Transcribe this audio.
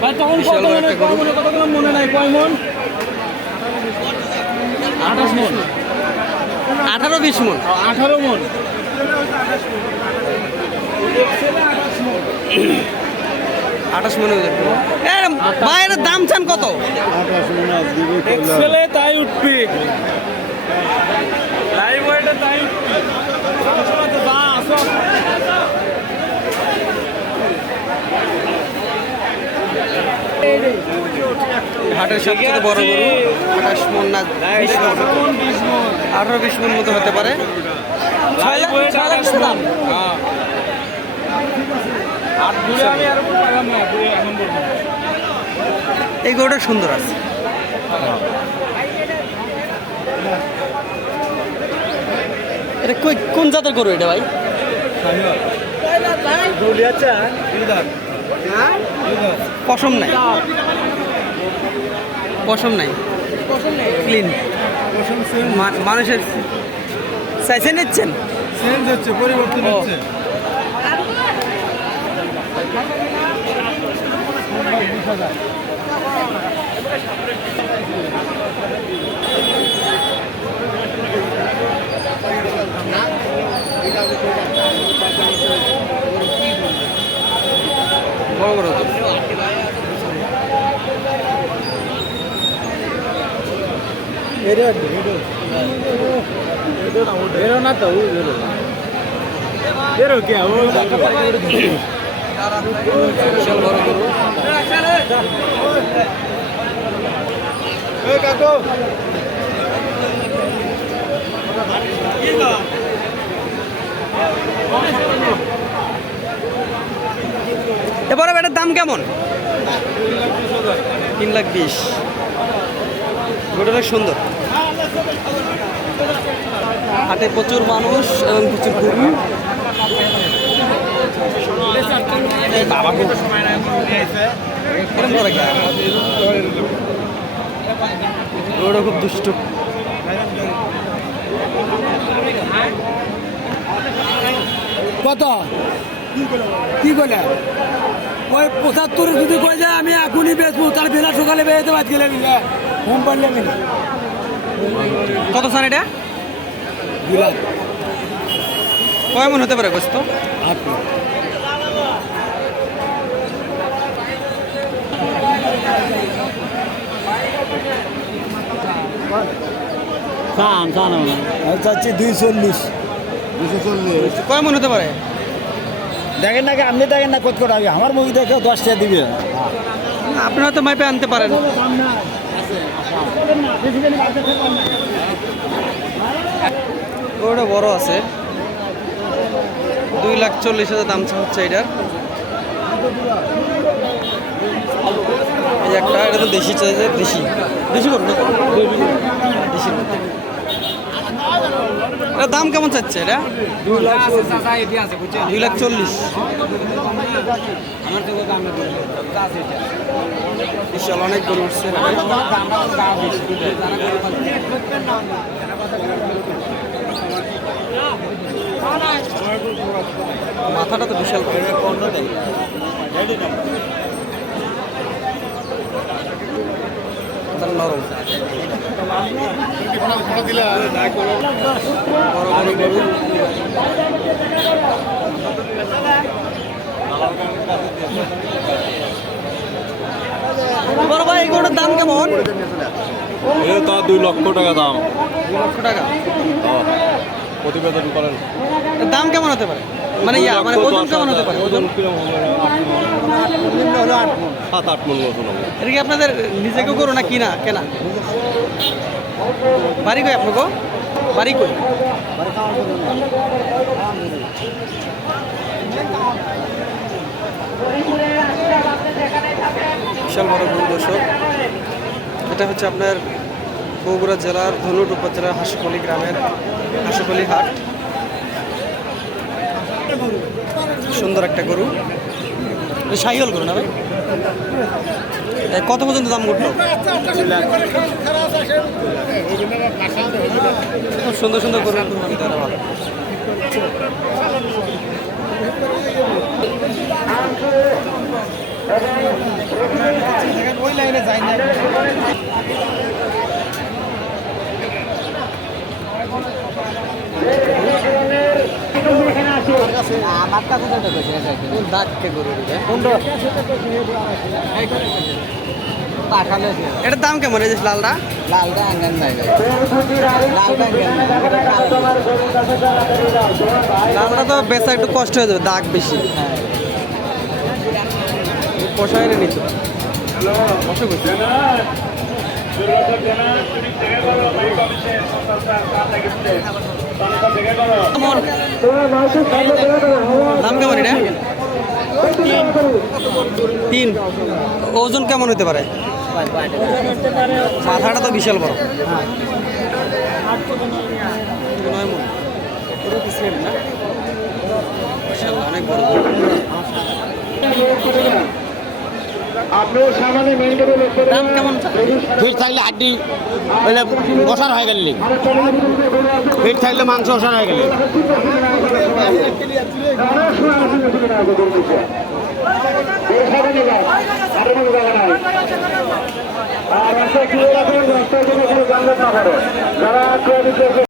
ভাই তখন কত মনে কত গ্রাম মনে নাই কয় মন 28 মন 18-20 মন 18 মন আঠাশ মনে ভাইয়ের দাম চান কত? এক্সেলে তাই উঠবি লাইভ ওয়েটে তাই উঠবি হাটের সবচেয়ে বড় গরু 28 মন না 20 মন 18-20 মন মতো হতে পারে। লাইভ ওয়েট 28 দাম হ্যাঁ আর ঘুরে আমি আর পারলাম না ঘুরে এখন বলবো এই গরুটা সুন্দর আছে। এটা কোন জাতের গরু এটা ভাই? পশম নাই পশম নাই ক্লিন মানুষের চাইছে নিচ্ছেন চেঞ্জ হচ্ছে পরিবর্তন হচ্ছে বড় বড় বেরো না তো বেরো কে বিশাল বড় গরু। কাকু এবারে এটার দাম কেমন? 3,20,000। গরুটা সুন্দর। হাটে প্রচুর মানুষ এবং প্রচুর গরু। গরুটা খুব দুষ্ট। কত কি বলে ওই 75 যদি কয়ে যায় আমি এখনই বেচবো তার বেলা সকালে বেরোতে বাদ গেলে ঘুম পারলে আমি কত স্যার এটা? 2 লাখ কয় মন হতে পারে গোস্ত? 8 লাখ চাচ্ছি 240 কয় মন হতে পারে? দেখেন না আপনি দেখেন না কত আগে আমার মুভি দেখে 10 টাকা দিবে আপনারা তো মাইপে আনতে পারেন। গরুটা বড় আছে। 2,40,000 দাম হচ্ছে এটার। এই একটা এটা তো দেশি চাইছে দেশি দেশি করুন দেশির মধ্যে। এটার দাম কেমন চাচ্ছে এটা? 2,40,000। বিশাল অনেক গরু উঠছে। মাথাটা তো বিশাল নরম। বড় ভাই এই গরুটার দাম কেমন? এটা তো 2 লক্ষ টাকা দাম। 2 লক্ষ টাকা প্রতিবেদন করেন। এর দাম কেমন হতে পারে? মানে মানে ওজন কেমন হতে পারে? ওজন 7-8 মন ওজন হবে। এটা কি আপনাদের নিজেকে করো না কিনা কেনা? বাড়ি কই আপনাকে? বাড়ি কই? বিশাল বড় গরু দর্শক। এটা হচ্ছে আপনার বগুড়া জেলার ধনুট উপজেলার হাঁসকলি গ্রামের হাঁসকলি হাট। সুন্দর একটা গরু, শাহিওয়াল গরু না ভাই? কত পর্যন্ত দাম উঠলো? খুব সুন্দর সুন্দর গরু কুরবানি দেওয়া ভালো। ওই লাইনে যাই না। এটার দাম কেমন এই যে লালটা? লালটা তো বেচা একটু কষ্ট হয়ে যাবে, দাগ বেশি। পোষায় নিত অসুখ হচ্ছে। দাম কেমন এটা? 3। ওজন কেমন হতে পারে? মাথাটা তো বিশাল বড়। 9 মণ। পুরো কি সেম না? মাশাআল্লাহ, অনেক বড়। দাম কেমন? ফিট থাকলে হাড্ডি হইলে বসার হয়ে গেলে, ফিট থাকলে মাংস ওসার হয়ে গেলে। আর